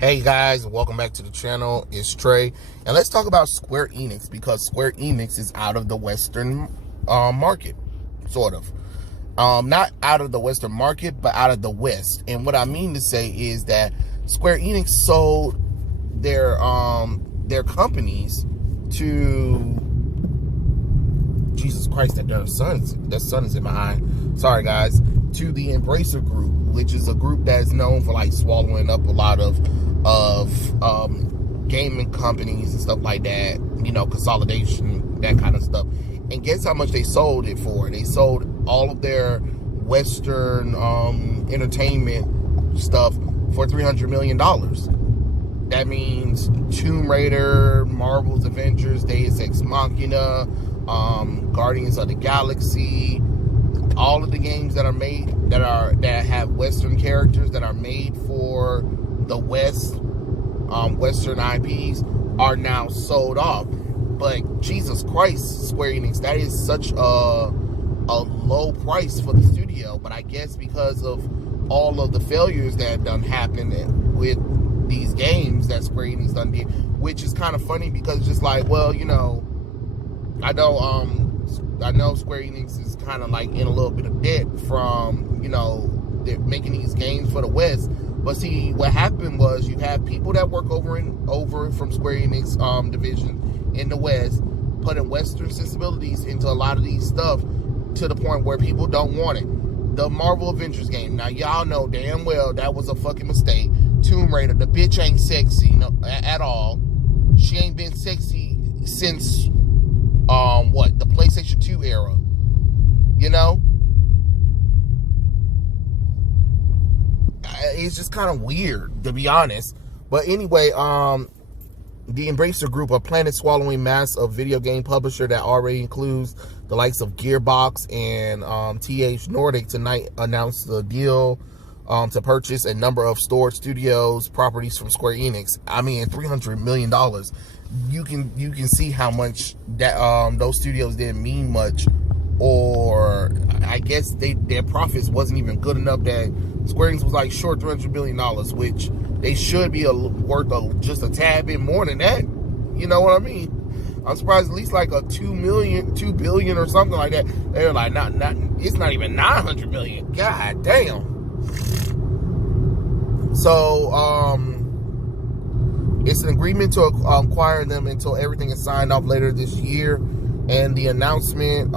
Hey guys, welcome back to the channel. It's Trey, and let's talk about Square Enix, because Square Enix is out of the Western market, sort of. Not out of the Western market, but out of the West. And what I mean to say is that Square Enix sold their companies to Jesus Christ. That sun is in my eye. Sorry guys. To the Embracer Group, which is a group that's known for like swallowing up a lot of gaming companies and stuff like that, you know, consolidation, that kind of stuff. And guess how much they sold it for? They sold all of their Western entertainment stuff for $300 million. That means Tomb Raider, Marvel's Avengers, Deus Ex Machina, Guardians of the Galaxy, all of the games that are made that have Western characters that are made for the West, Western IPs are now sold off. But Jesus Christ, Square Enix, that is such a low price for the studio. But I guess because of all of the failures that done happened with these games that Square Enix done did, which is kind of funny because it's just like, well, you know, I know Square Enix is kind of like in a little bit of debt from, you know, they're making these games for the West. But see, what happened was you have people that work over from Square Enix division in the West, putting Western sensibilities into a lot of these stuff to the point where people don't want it. The Marvel Avengers game, now y'all know damn well that was a fucking mistake. Tomb Raider, the bitch ain't sexy at all. She ain't been sexy since the PlayStation 2 era, you know? It's just kind of weird, to be honest. But anyway, the Embracer Group, a planet-swallowing mass of video game publisher that already includes the likes of Gearbox and TH Nordic, tonight announced the deal to purchase a number of stored studios properties from Square Enix. I mean, $300 million. You can see how much that those studios didn't mean much, or I guess their profits wasn't even good enough that Square Enix was like short $300 million, which they should be worth just a tad bit more than that. You know what I mean? I'm surprised at least like a $2 billion or something like that. They're like, it's not even $900 million. God damn. So, it's an agreement to acquire them until everything is signed off later this year. And the announcement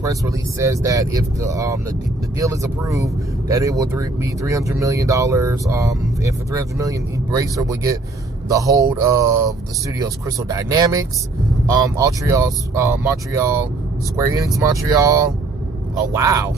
press release says that if the deal is approved, that it will be $300 million. And for $300 million, Embracer will get the hold of the studio's Crystal Dynamics, Montreal, Square Enix Montreal. Oh wow!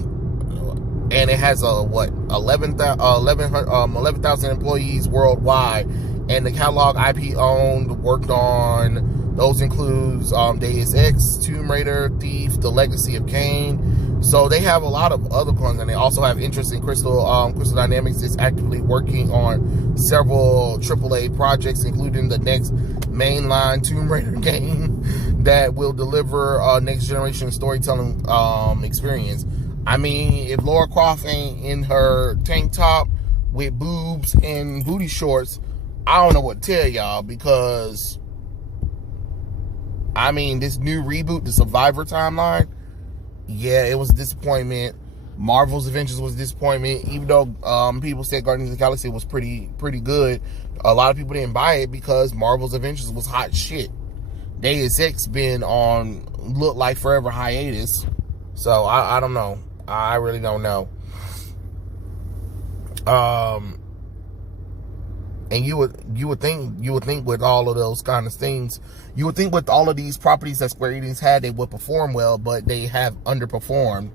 And it has 11,000 employees worldwide. And the catalog IP owned, worked on, those includes Deus Ex, Tomb Raider, Thief, The Legacy of Kain. So they have a lot of other ones, and they also have interest in Crystal Dynamics is actively working on several AAA projects, including the next mainline Tomb Raider game that will deliver a next generation storytelling experience. I mean, if Lara Croft ain't in her tank top with boobs and booty shorts, I don't know what to tell y'all, because I mean, this new reboot, the Survivor timeline, yeah, it was a disappointment. Marvel's Avengers was a disappointment, even though people said Guardians of the Galaxy was pretty good. A lot of people didn't buy it because Marvel's Avengers was hot shit. Deus Ex been on look like forever hiatus, so I don't know. I really don't know. And you would think with all of those kind of things, you would think with all of these properties that Square Enix had, they would perform well, but they have underperformed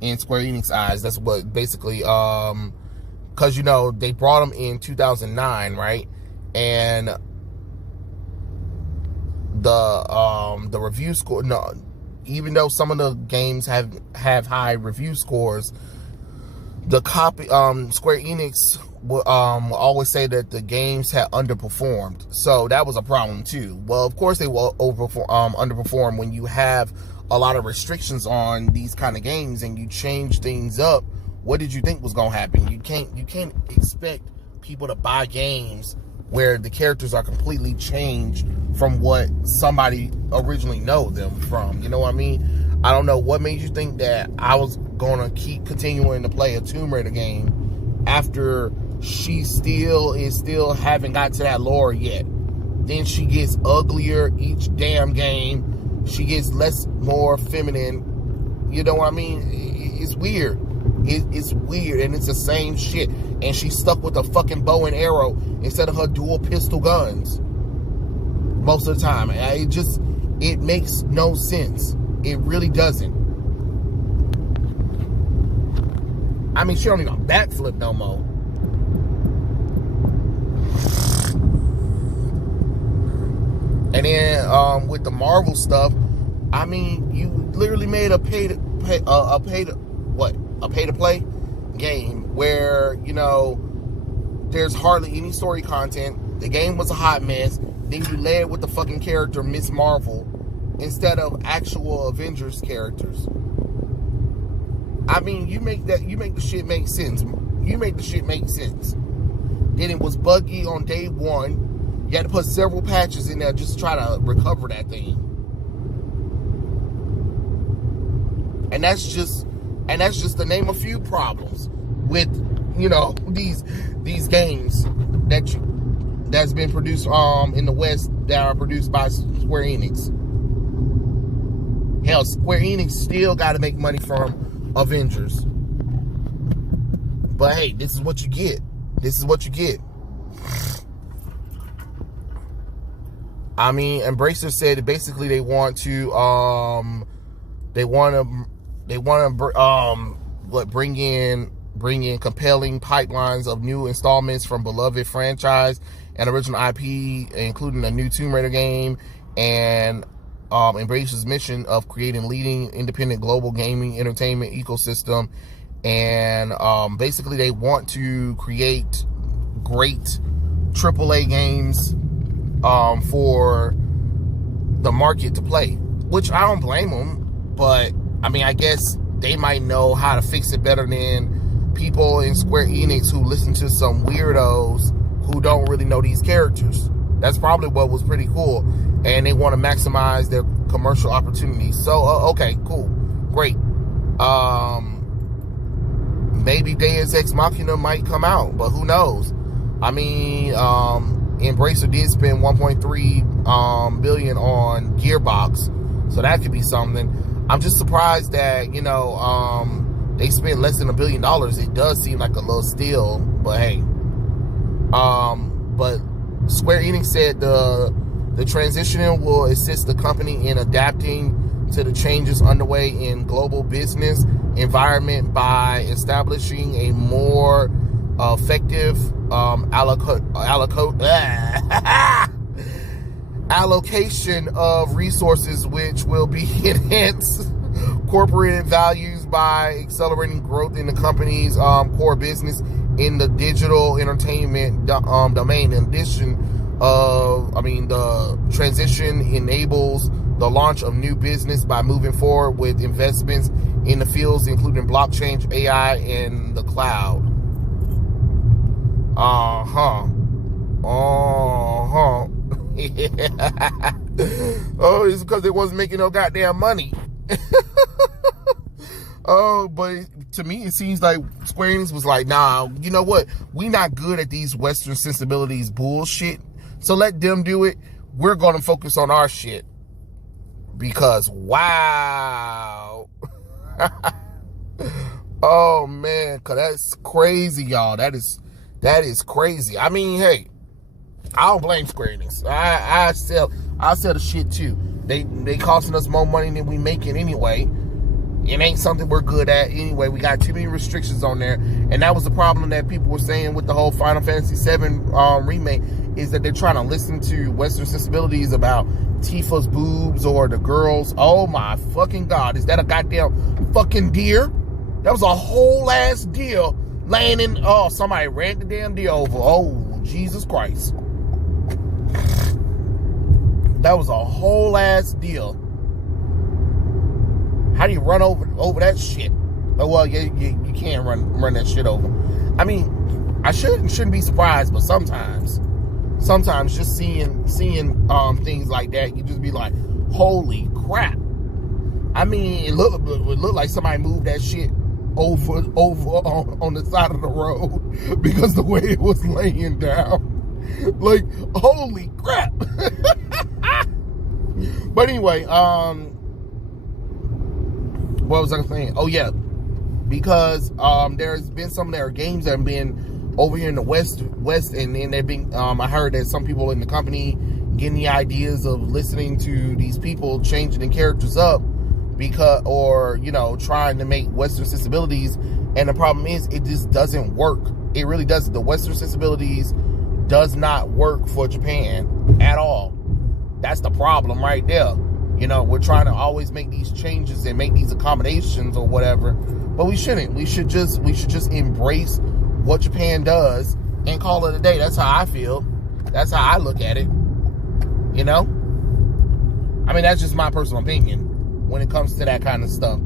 in Square Enix eyes. That's what basically, because you know they brought them in 2009, right? And the review score, no, even though some of the games have high review scores, the Square Enix will always say that the games had underperformed, so that was a problem too. Well, of course they will underperform when you have a lot of restrictions on these kind of games and you change things up. What did you think was gonna happen? You can't expect people to buy games where the characters are completely changed from what somebody originally know them from. You know what I mean? I don't know what made you think that I was gonna keep continuing to play a Tomb Raider game after she still haven't got to that lore yet. Then she gets uglier each damn game. She gets more feminine. You know what I mean? It's weird. It's weird, and it's the same shit. And she's stuck with a fucking bow and arrow instead of her dual pistol guns most of the time. It makes no sense. It really doesn't. I mean, she don't even backflip no more. And then with the Marvel stuff, I mean, you literally made a pay to play game where, you know, there's hardly any story content. The game was a hot mess. Then you led with the fucking character Miss Marvel instead of actual Avengers characters. I mean, you make the shit make sense. You make the shit make sense. Then it was buggy on day one. You had to put several patches in there just to try to recover that thing. And that's just to name a few problems with, you know, these games that's been produced in the West that are produced by Square Enix. Hell, Square Enix still got to make money from Avengers. But hey, this is what you get. This is what you get. I mean, Embracer said that basically they want to bring in compelling pipelines of new installments from beloved franchise and original IP, including a new Tomb Raider game, and Embracer's mission of creating leading independent global gaming entertainment ecosystem. And basically they want to create great AAA games for the market to play, which I don't blame them. But I mean, I guess they might know how to fix it better than people in Square Enix who listen to some weirdos who don't really know these characters. That's probably what was pretty cool, and they want to maximize their commercial opportunities. So okay, cool, great. Maybe Deus Ex Machina might come out, but who knows? I mean, Embracer did spend 1.3 billion on Gearbox, so that could be something. I'm just surprised that, you know, they spent less than $1 billion. It does seem like a little steal, but hey. But Square Enix said the transition will assist the company in adapting to the changes underway in global business environment by establishing a more effective allocation of resources, which will be enhanced corporate values by accelerating growth in the company's core business in the digital entertainment domain. In addition the transition enables the launch of new business by moving forward with investments in the fields including blockchain, AI, and the cloud. Oh, it's because they wasn't making no goddamn money. Oh, but to me, it seems like Square Enix was like, nah, you know what? We not good at these Western sensibilities bullshit. So let them do it. We're going to focus on our shit. Because, wow. Oh, man. Because that's crazy, y'all. That is crazy. I mean, hey, I don't blame Square Enix. I sell the shit too. They costing us more money than we making anyway. It ain't something we're good at anyway. We got too many restrictions on there, and that was the problem that people were saying with the whole Final Fantasy VII remake, is that they're trying to listen to Western sensibilities about Tifa's boobs or the girls. Oh my fucking god, is that a goddamn fucking deer? That was a whole ass deer laying in. Oh, somebody ran the damn deer over. Oh, Jesus Christ. That was a whole ass deal. How do you run over that shit? Oh, well, you can't run that shit over. I mean, I shouldn't be surprised, but sometimes sometimes just seeing things like that, you just be like, holy crap. I mean, it looked like somebody moved that shit over on the side of the road because the way it was laying down. Like, holy crap. But anyway, what was I saying? Oh yeah, because there's been some of their games that have been over here in the west, and then they've been. I heard that some people in the company getting the ideas of listening to these people changing the characters up because, or trying to make Western sensibilities, and the problem is it just doesn't work. It really doesn't. The Western sensibilities does not work for Japan at all. That's the problem right there. We're trying to always make these changes and make these accommodations or whatever, but we shouldn't. We should just embrace what Japan does and call it a day. That's how I feel. That's how I look at it. I mean, that's just my personal opinion when it comes to that kind of stuff.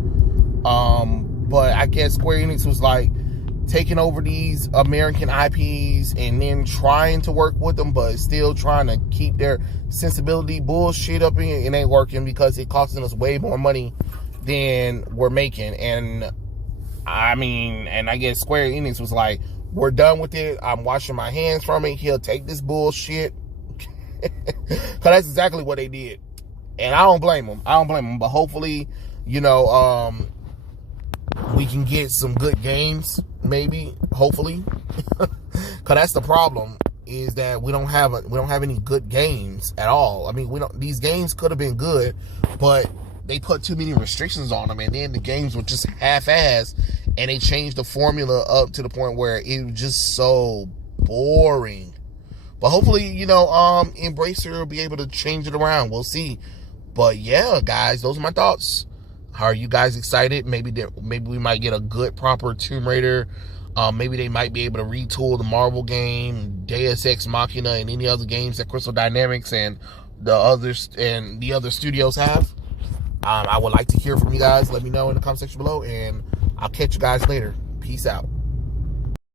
But I guess Square Enix was like taking over these American IPs and then trying to work with them, but still trying to keep their sensibility bullshit up in it. It ain't working because it costing us way more money than we're making. And I mean, and I guess Square Enix was like, we're done with it. I'm washing my hands from it. He'll take this bullshit. Because that's exactly what they did. And I don't blame them. But hopefully, we can get some good games, maybe, hopefully. Because that's the problem, is that we don't have any good games at all. I mean, these games could have been good, but they put too many restrictions on them, and then the games were just half-assed, and they changed the formula up to the point where it was just so boring. But hopefully, Embracer will be able to change it around. We'll see. But yeah, guys, those are my thoughts. How are you guys excited? Maybe we might get a good, proper Tomb Raider. Maybe they might be able to retool the Marvel game, Deus Ex Machina, and any other games that Crystal Dynamics and the other studios have. I would like to hear from you guys. Let me know in the comment section below, and I'll catch you guys later. Peace out.